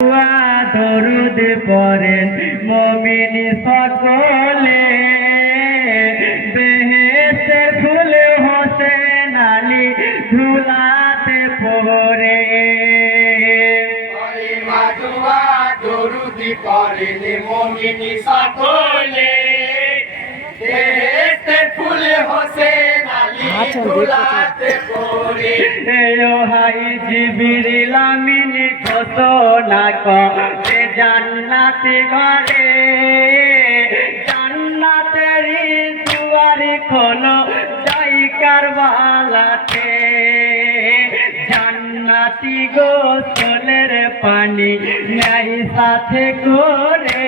দরুদ পড়েন মুমিন সকলে, বেহেশতের ফুল হোসেন আলী ধুলাতে পড়ে। কালিমা দুআ দরুদ পড়েন মুমিন সকলে, বেহেশতের ফুল হোসেন আলী ধুলাতে পড়ে। এও হাই জিবরিল আমিন ঘোষণা করে জান্নাতি ঘরে, জান্নাতের দুয়ার খোলো যাই কারবালাতে। জান্নাতি গোসলের পানি নেই সাথে করে,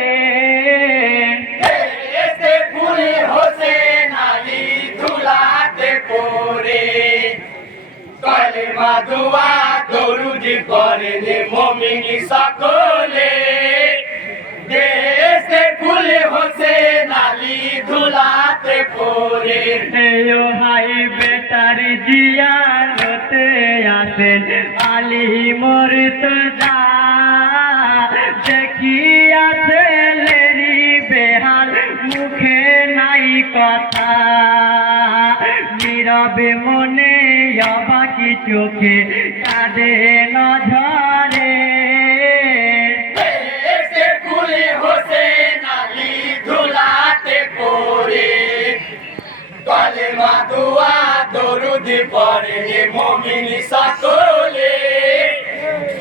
বেহেশতের ফুল হোসেন আলী ধুলাতে পড়ে। কালিমা দুআ দরুদ পড়েন মুমিন সকলে, বেহেশতের ফুল হোসেন আলী ধুলাতে পড়ে। এও হাই বেটার জিয়ারতে আসেন আলী মুর্তজা, দেখিয়া ছেলেরি বেহাল মুখে নাই কথা, নীরবে মনে অবাকি চোখে কাঁদে নঝরে। বেহেশতের ফুল হোসেন আলী ধুলাতে পড়ে। কালিমা দুআ দরুদ পড়েন মুমিন সকলে,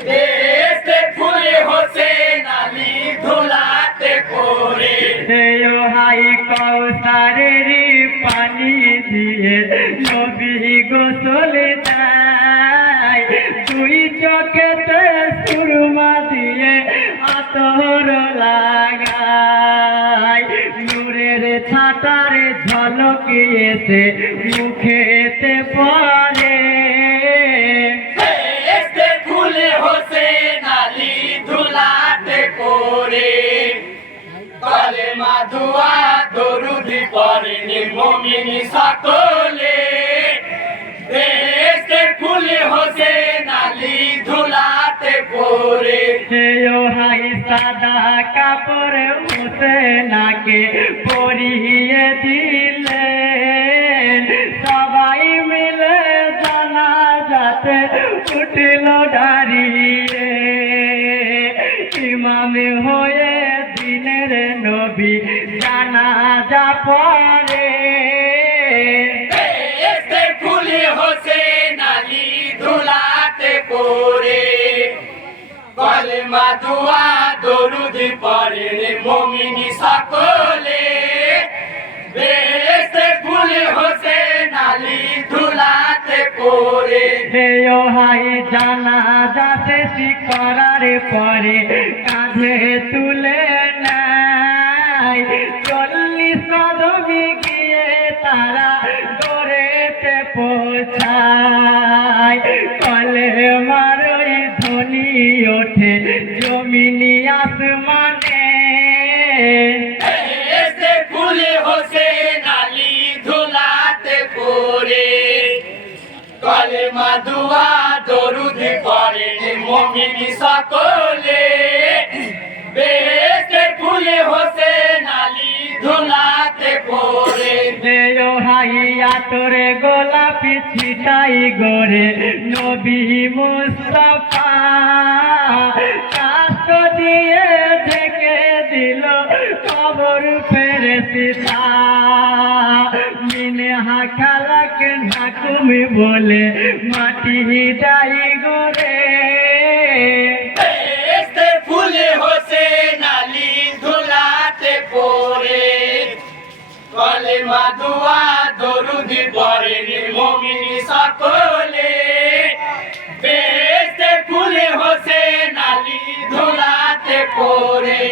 বেহেশতের ফুল হোসেন আলী ধুলাতে পড়ে। এও হাই কৌসারের পানি দিয়ে নবী গোসল দেয়, দুই চোখেতে সুরমা দিয়ে আতর লাগায়, নূরের ছাতার ঝলক এসে মুখেতে পড়ে। বেহেশতের ফুল হোসেন আলী ধুলাতে পড়ে। কালিমা দুআ দরুদ পড়েন মুমিন সকলে, বেহেশতের ফুল হোসেন আলী ধুলাতে পড়ে। সেও হাই সাদা কাপড় হোসেনাকে পরিয়ে দিলেন, সবাই মিলে জানাজাতে উঠল দাঁড়িয়ে। ইমাম হয়ে দিনের নবী জানাজা পড়ে। বেহেশতের ফুল হোসেন আলী ধুলাতে পড়ে। কালিমা দুআ দরুদ পড়েন মুমিন সকলে, বেহেশতের ফুল হোসেন আলী ধুলাতে পড়ে। সেও হাই জানাজা শেষ করার পরে কাঁধে তুলে নেয়, 40 কদম গিয়ে তারা গড়েতে পৌঁছায়। কলেমার ওই ধ্বনি ওঠে জমিনি আসমানে, বেহেশতের ফুল হোসেন আলী ধুলাতে পড়ে। কালিমা দুআ দরুদ পড়েন মুমিন সকলে, বেহেশতের ফুল হোসেন আলী ধুলাতে পড়ে। সেও হাইয়া তোরে গোলাপি ছিটাই গোরে নবী মুস্তাফা, কাষ্ট দিয়ে ঢেকে দিল কবর ফেরেশতা। মিনহা খালাক নাকুমি বলে মাটি যাই গোরে, বেহেশতের ফুল হোসেন আলী ধুলাতে পড়ে। কালিমা দুআ দরুদ পড়েন মুমিন সকলে, বেহেশতের ফুল হোসেন আলী ধুলাতে পড়ে।